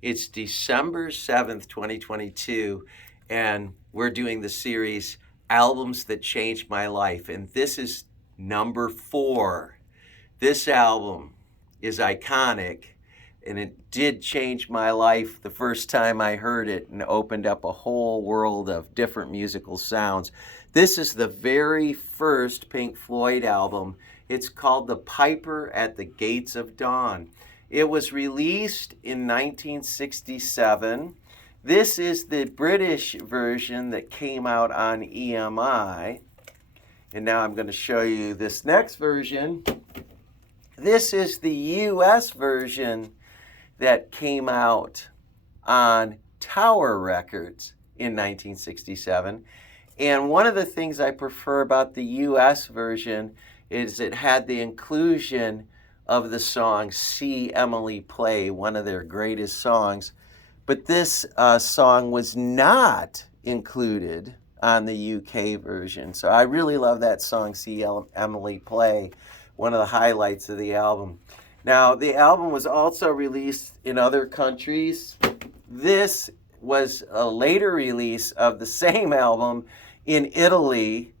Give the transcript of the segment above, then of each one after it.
It's December 7th, 2022, and we're doing the series Albums That Changed My Life. And this is number 4. This album is iconic, and it did change my life the first time I heard it and opened up a whole world of different musical sounds. This is the very first Pink Floyd album. It's called The Piper at the Gates of Dawn. It was released in 1967. This is the British version that came out on EMI. And now I'm going to show you this next version. This is the US version that came out on Tower Records in 1967. And one of the things I prefer about the US version is it had the inclusion of the song See Emily Play, one of their greatest songs. But this song was not included on the UK version. So I really love that song, See Emily Play, one of the highlights of the album. Now, the album was also released in other countries. This was a later release of the same album in Italy.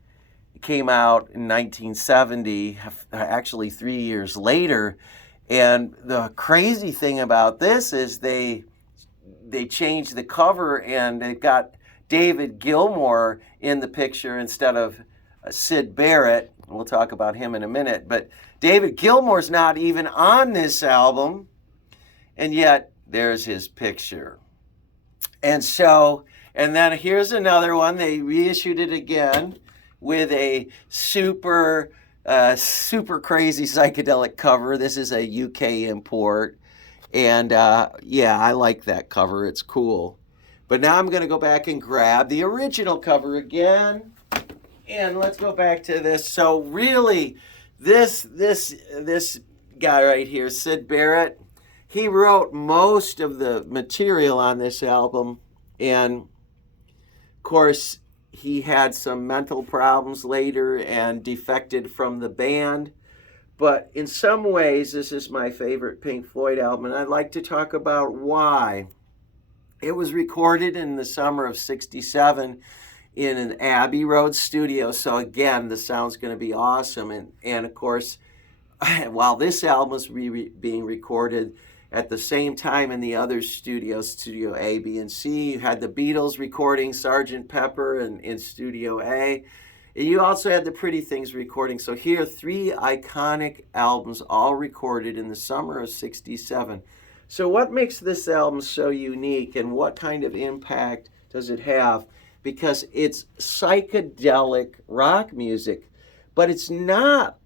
It came out in 1970, actually 3 years later. And the crazy thing about this is they changed the cover and they got David Gilmour in the picture instead of Syd Barrett. We'll talk about him in a minute. But David Gilmour's not even on this album, and yet there's his picture. And then here's another one. They reissued it again with a super crazy psychedelic cover. This is a UK import. And yeah, I like that cover. It's cool. But now I'm going to go back and grab the original cover again. And let's go back to this. So really, this guy right here, Syd Barrett, he wrote most of the material on this album. And of course, he had some mental problems later and defected from the band. But in some ways, this is my favorite Pink Floyd album, and I'd like to talk about why. It was recorded in the summer of '67 in an Abbey Road studio. So again, the sound's going to be awesome. And of course, while this album was being recorded at the same time in the other studios, Studio A, B, and C, you had the Beatles recording Sgt. Pepper in Studio A. And you also had the Pretty Things recording. So here are 3 iconic albums all recorded in the summer of '67. So what makes this album so unique and what kind of impact does it have? Because it's psychedelic rock music, but it's not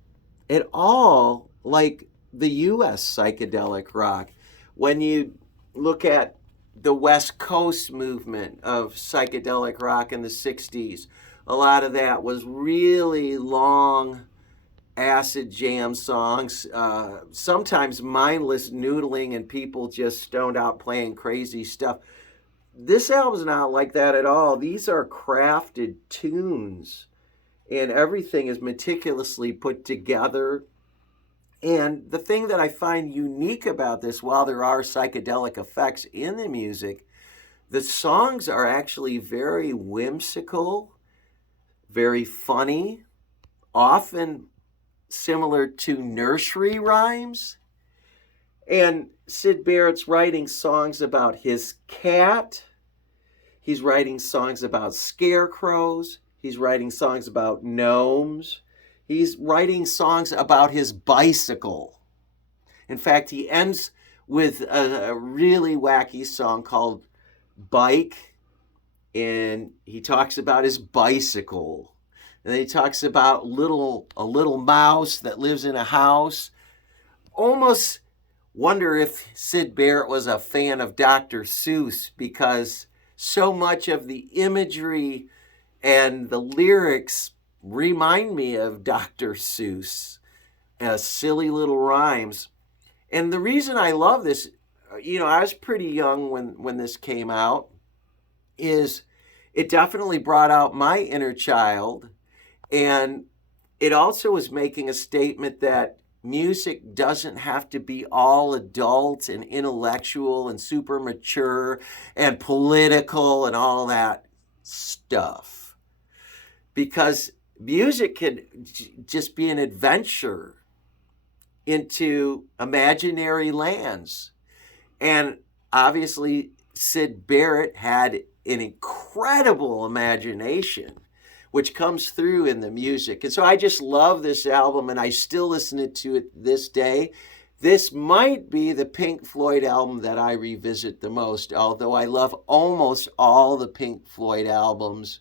at all like the US psychedelic rock. When you look at the West Coast movement of psychedelic rock in the 60s, a lot of that was really long acid jam songs, sometimes mindless noodling and people just stoned out playing crazy stuff. This album's not like that at all. These are crafted tunes, and everything is meticulously put together. And the thing that I find unique about this, while there are psychedelic effects in the music, the songs are actually very whimsical, very funny, often similar to nursery rhymes. And Syd Barrett's writing songs about his cat. He's writing songs about scarecrows. He's writing songs about gnomes. He's writing songs about his bicycle. In fact, he ends with a really wacky song called Bike. And he talks about his bicycle. And then he talks about a little mouse that lives in a house. Almost wonder if Syd Barrett was a fan of Dr. Seuss, because so much of the imagery and the lyrics remind me of Dr. Seuss, silly little rhymes. And the reason I love this, I was pretty young when this came out, is it definitely brought out my inner child. And it also was making a statement that music doesn't have to be all adult and intellectual and super mature and political and all that stuff. Because music can just be an adventure into imaginary lands. And obviously, Syd Barrett had an incredible imagination, which comes through in the music. And so I just love this album, and I still listen to it this day. This might be the Pink Floyd album that I revisit the most, although I love almost all the Pink Floyd albums,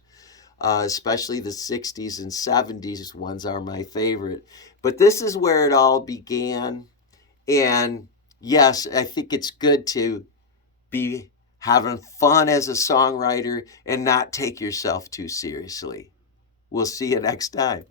especially the 60s and 70s ones are my favorite. But this is where it all began. And yes, I think it's good to be having fun as a songwriter and not take yourself too seriously. We'll see you next time.